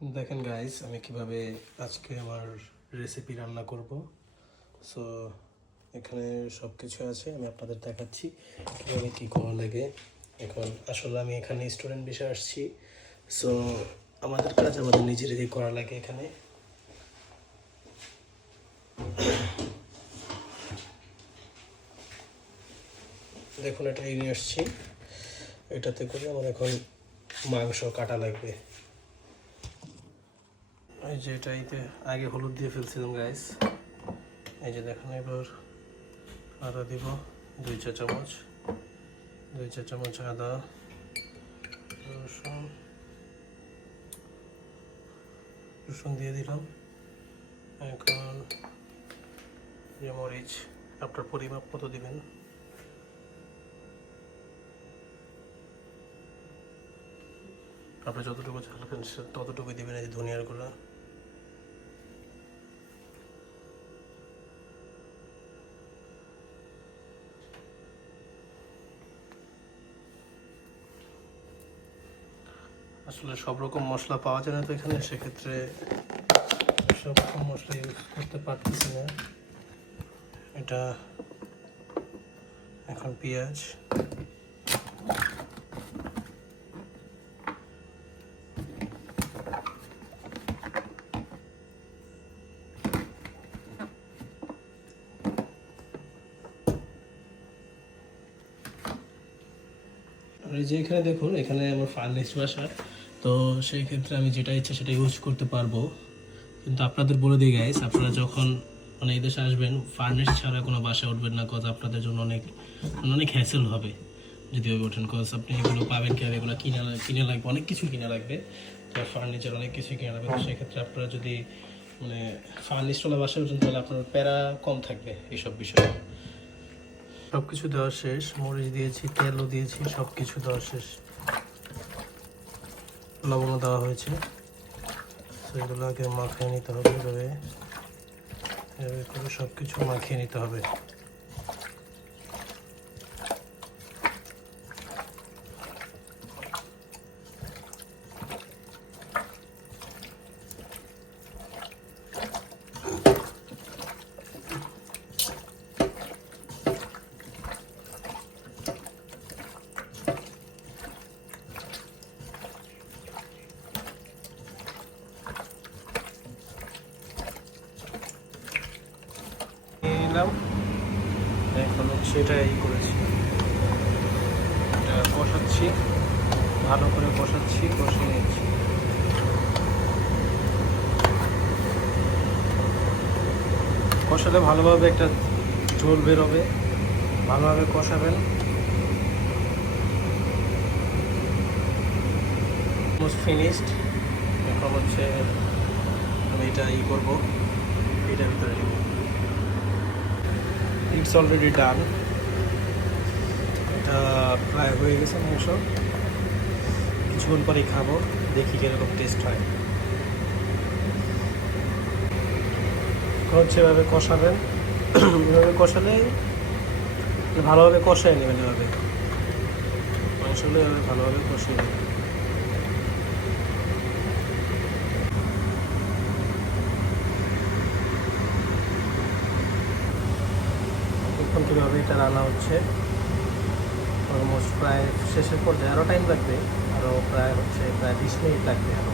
দেখেন গাইস, আমি কিভাবে আজকে আমার রেসিপি রান্না করব। সো এখানে সব কিছু আছে, আমি আপনাদের দেখাচ্ছি কীভাবে কী করা লাগে। এখন আসলে আমি এখানে স্টুডেন্ট বিষয়ে আসছি। সো আমাদের কাজ আমাদের নিজেদেরই করা লাগে। এখানে দেখুন, এটা নিয়ে আসছি, এটাতে করে আমার এখন মাংস কাটা লাগবে। এই যে এটাইতে আগে হলুদ দিয়ে ফেলছিলাম গাইস। এই যে দেখুন, এবার আদা দিব 2 চা চামচ, 2 চা চামচ আদা, রসুন দিয়ে দিলাম। এখন যে মরিচ আপনার পরিমাপ মতো দিবেন। আপনি যতটুকু ঝাল খান ততটুকুই দিবেন। এই যে ধনিয়ার গুঁড়া, আসলে সব রকম মশলা পাওয়া যায় না তো এখানে, সেক্ষেত্রে সব রকম মশলা ইউজ করতে পারতেছি না। এটা এখন পেঁয়াজ, আর এই যে এখানে দেখুন, এখানে আমার ফার্নেস বাসা, তো সেই ক্ষেত্রে আমি যেটা ইচ্ছা সেটা ইউজ করতে পারবো। কিন্তু আপনাদের বলে দিই গাইস, আপনারা যখন এই দেশে আসবেন ফার্নেস ছাড়া কোনো বাসায় উঠবেন না, কজ আপনাদের জন্য অনেক অনেক হ্যাসেল হবে যদি ওঠেন। কজ আপনি এগুলো পাবেন কীভাবে, এগুলো কিনে লাগবে, অনেক কিছু কিনে লাগবে, ফার্নিচার অনেক কিছু কিনে লাগবে। তো সেক্ষেত্রে আপনারা যদি ফার্নিশওয়ালা বাসায় উঠেন তাহলে আপনার প্যারা কম থাকবে এইসব বিষয়ে। সব কিছু দেওয়া শেষ, মরিচ দিয়েছি, তেলও দিয়েছি, সব কিছু দেওয়া শেষ, লবণও দেওয়া হয়েছে। তো এগুলো আগে মাখিয়ে নিতে হবে, এভাবে করে সব কিছু মাখিয়ে নিতে হবে। এখন সেটাই করেছি, এটা কষাচ্ছি, ভালো করে কষাচ্ছি, কষিয়ে নিচ্ছি। কষালে ভালোভাবে একটা ঝোল বেরোবে, ভালোভাবে কষাবেন। Almost finished. এখন হচ্ছে আমি এটা করবো, এটার ভিতরে দিব। ইটস অলরেডি ডান, এটা প্রায় হয়ে গেছে মাংস। কিছুক্ষণ পরেই খাবো, দেখি কীরকম টেস্ট হয়। হচ্ছে এভাবে কষাবেন, এভাবে কষালে ভালোভাবে কষাই নেবেন। এভাবে মাংসগুলো এভাবে ভালোভাবে কষিয়ে নেবেন। এখন কীভাবে এটা রান্না হচ্ছে, অলমোস্ট প্রায় শেষের পর্যায়ে, আরও টাইম লাগবে, আরও প্রায় 20 মিনিট লাগবে আরও।